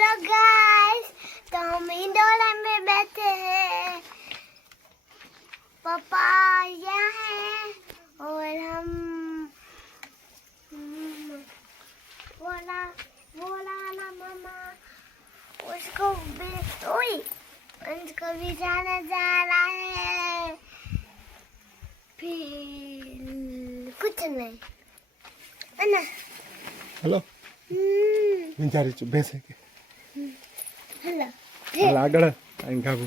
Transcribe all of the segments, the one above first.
Hello guys, तो हम इंडोर में बैठे हैं। पापा यहाँ है और हम बोला बोला ना मम्मा उसको भी जाना जा रहा है। फिर कुछ नहीं है ना। हेलो विचारी चुप बेसे के हेलो આગળ આઈ ગાબુ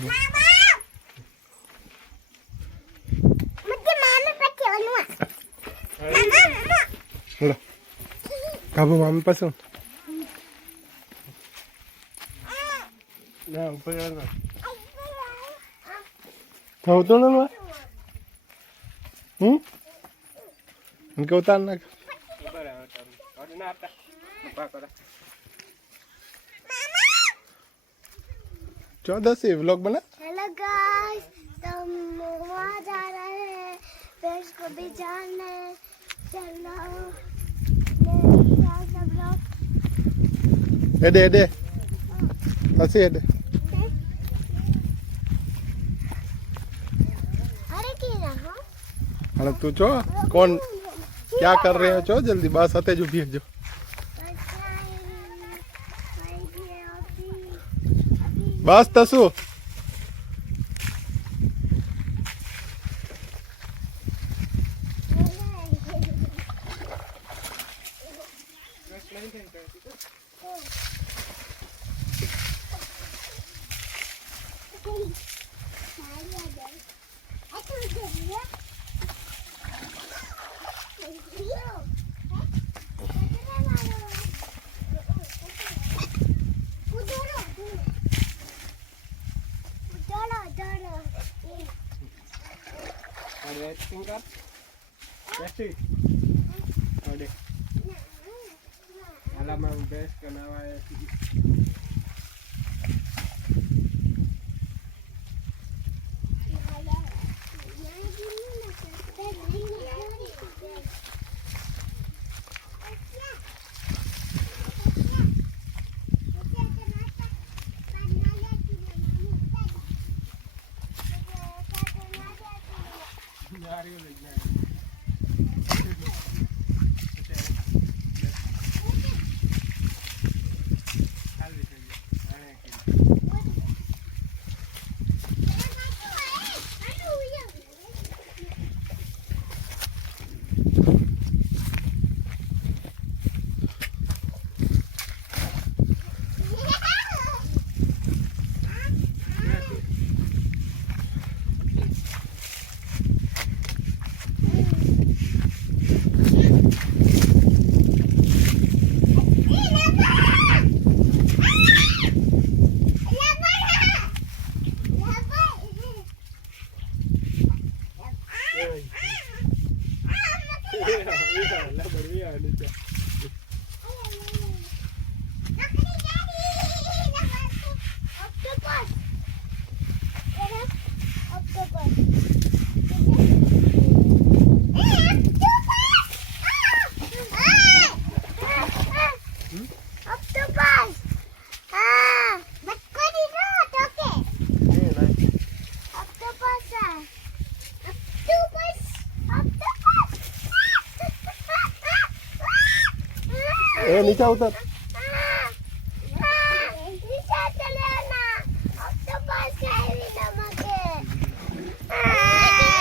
मुझे मामी पति ओनुआ मामा हेलो ગાબુ મામી પાસે ના ઉપર ના તો તો ના उनके उतार ना चौदह से व्लॉग बना। हेलो गाइस, तो हम वहाँ जा रहे हैं। भैंस को भी जाना है। चलो सब लोग एडे एडे ऐसे एडे अरे की ना हो अरे तू चो कौन क्या कर रहे हो चो जल्दी बस आते जो भी जो बस तसु ए नीचे उतर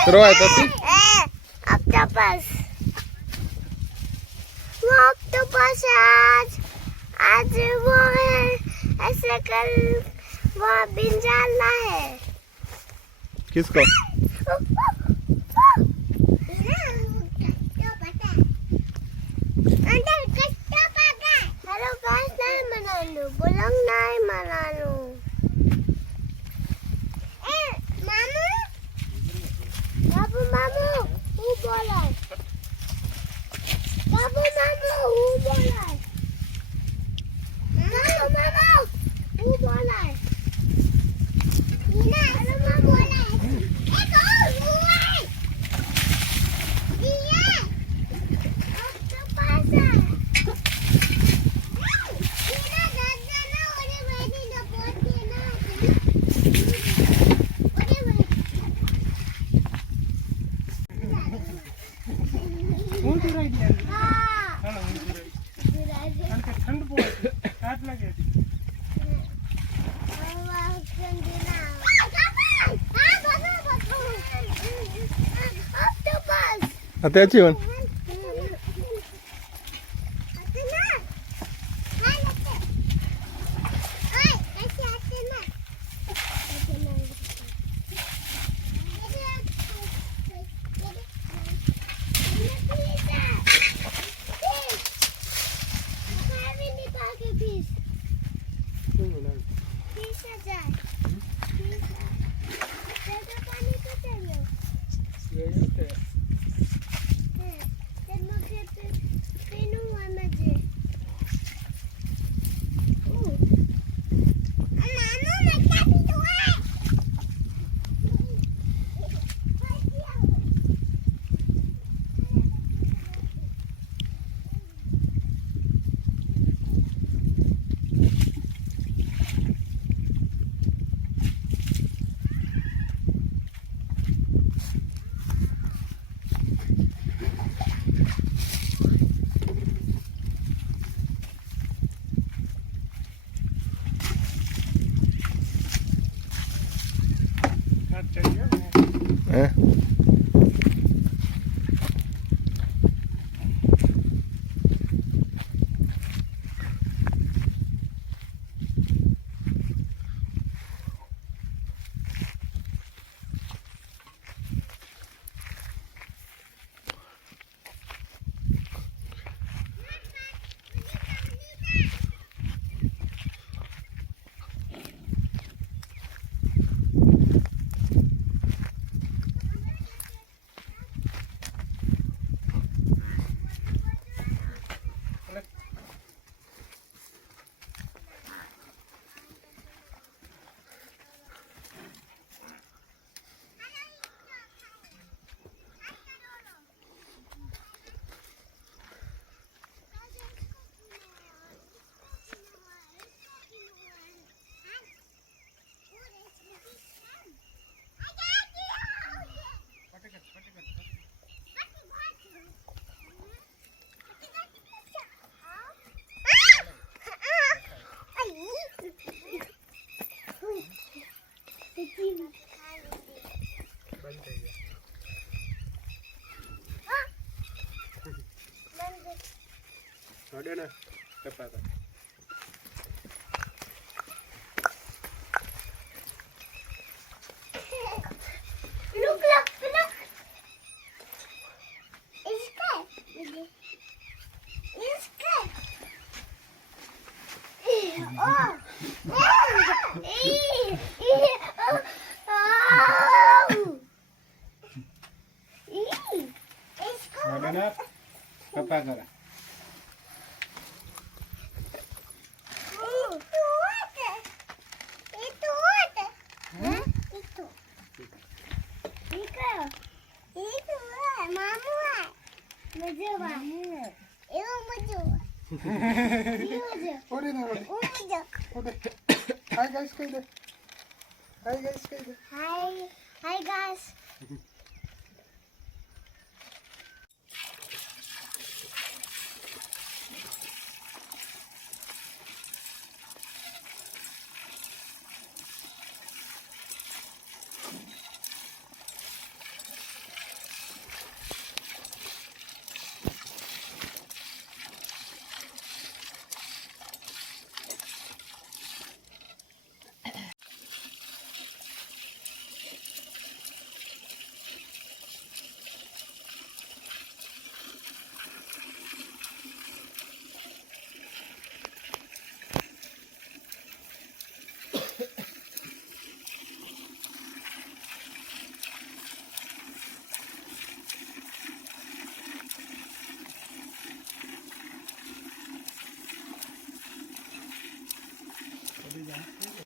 करो है तसी ऑक्टोपस वो ऑक्टोपस आज वो है ऐसे कर वो बिन डालना है किसको हेलो गाइस, नहीं मनालू बोलंग नहीं मनालू मामू बाबू मामू वो बोला बाबू मामू वो बोला मामू मामू वो बोला नीना हेलो मामू बोला एक और हुआ ये ऑक्टोपस है नीना दादा ना ओरे હા કારણ કે ઠંડ બહુ હતી તાપ લાગે હતી Attention. Eh? પપ્પા કરા Hi guys.